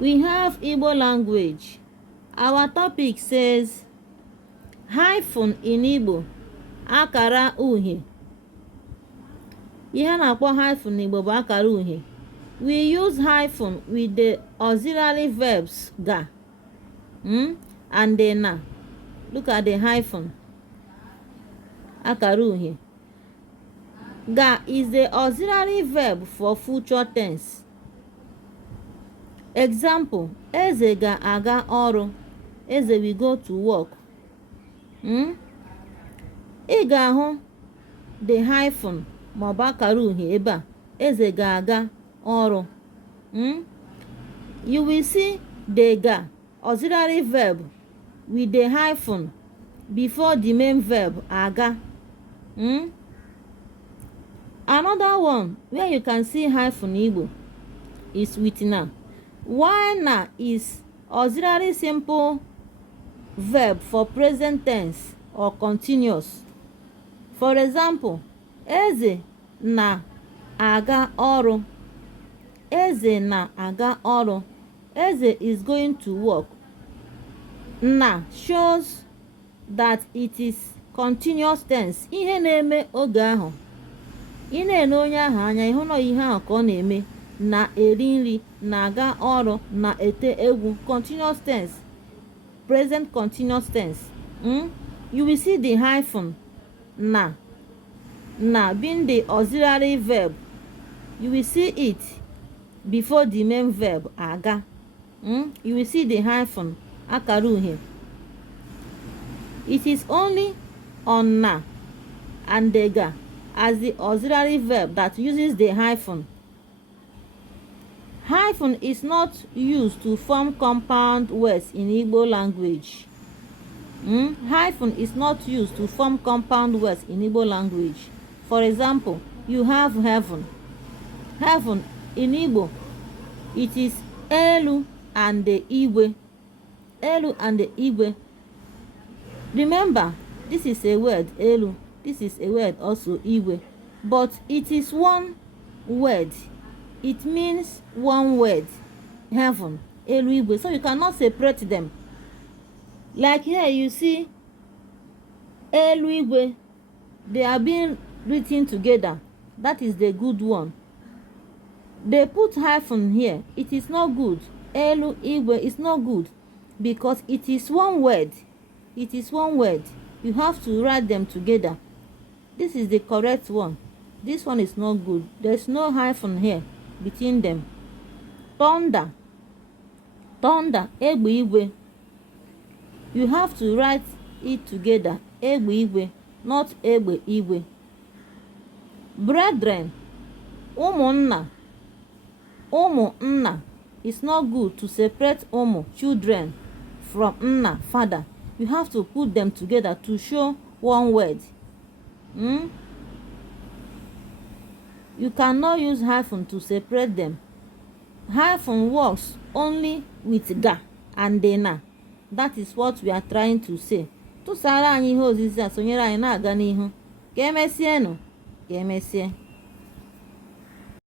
We have Igbo language. Our topic says hyphen in Igbo, akara uhie. Ihe na-akpọ hyphen n'Igbo bụ akara uhie. We use hyphen with the auxiliary verbs ga and the na. Look at the hyphen. Akara uhie. Ga is the auxiliary verb for future tense. Example, Eze ga-aga ọrụ. Eze will go to work. Ị ga-ahụ the hyphen maọbụ akara uhie ebe a. Eze ga-aga ọrụ. You will see the ga auxiliary verb with the hyphen before the main verb aga. Another one where you can see hyphen Igbo is with na. While na is auxiliary simple verb for present tense or continuous. For example, Eze na-aga ọrụ. Eze na-aga ọrụ. Eze is going to work. Na shows that it is continuous tense. Ihe na-eme oge ahụ. Ị na-ene onye ahụ anya ịhụ na ihe ahụ ka ọ na-eme. Na-eri nri, na-aga ọrụ, na-ete egwu. Continuous tense. Present continuous tense. You will see the hyphen na being the auxiliary verb. You will see it before the main verb aga. You will see the hyphen akara uhie. It is only on na and the ga as the auxiliary verb that uses the hyphen. Hyphen is not used to form compound words in Igbo language. Hyphen is not used to form compound words in Igbo language. For example, you have heaven. Heaven in Igbo, it is elu and the igwe. Elu and the igwe. Remember, this is a word, elu. This is a word also, igwe. But it is one word. It means one word. Heaven, elu, igwe. So you cannot separate them. Like here you see elu, igwe. They are being written together. That is the good one. They put hyphen here. It is not good. Elu, igwe is not good because it is one word. It is one word. You have to write them together. This is the correct one. This one is not good. There's no hyphen here between them. Thunder. Thunder. Egbe igwe. You have to write it together. Egbe igwe, not egbe igwe. Brethren. Umunna. Umunna. It's not good to separate umu, children, from nna, father. You have to put them together to show one word. You cannot use hyphen to separate them. Hyphen works only with ga and na. That is what we are trying to say. Tụsara anyị ihe ozizi a, sonyere anyị na-aga n'ihu. Ka emesienụ. Ka emesie.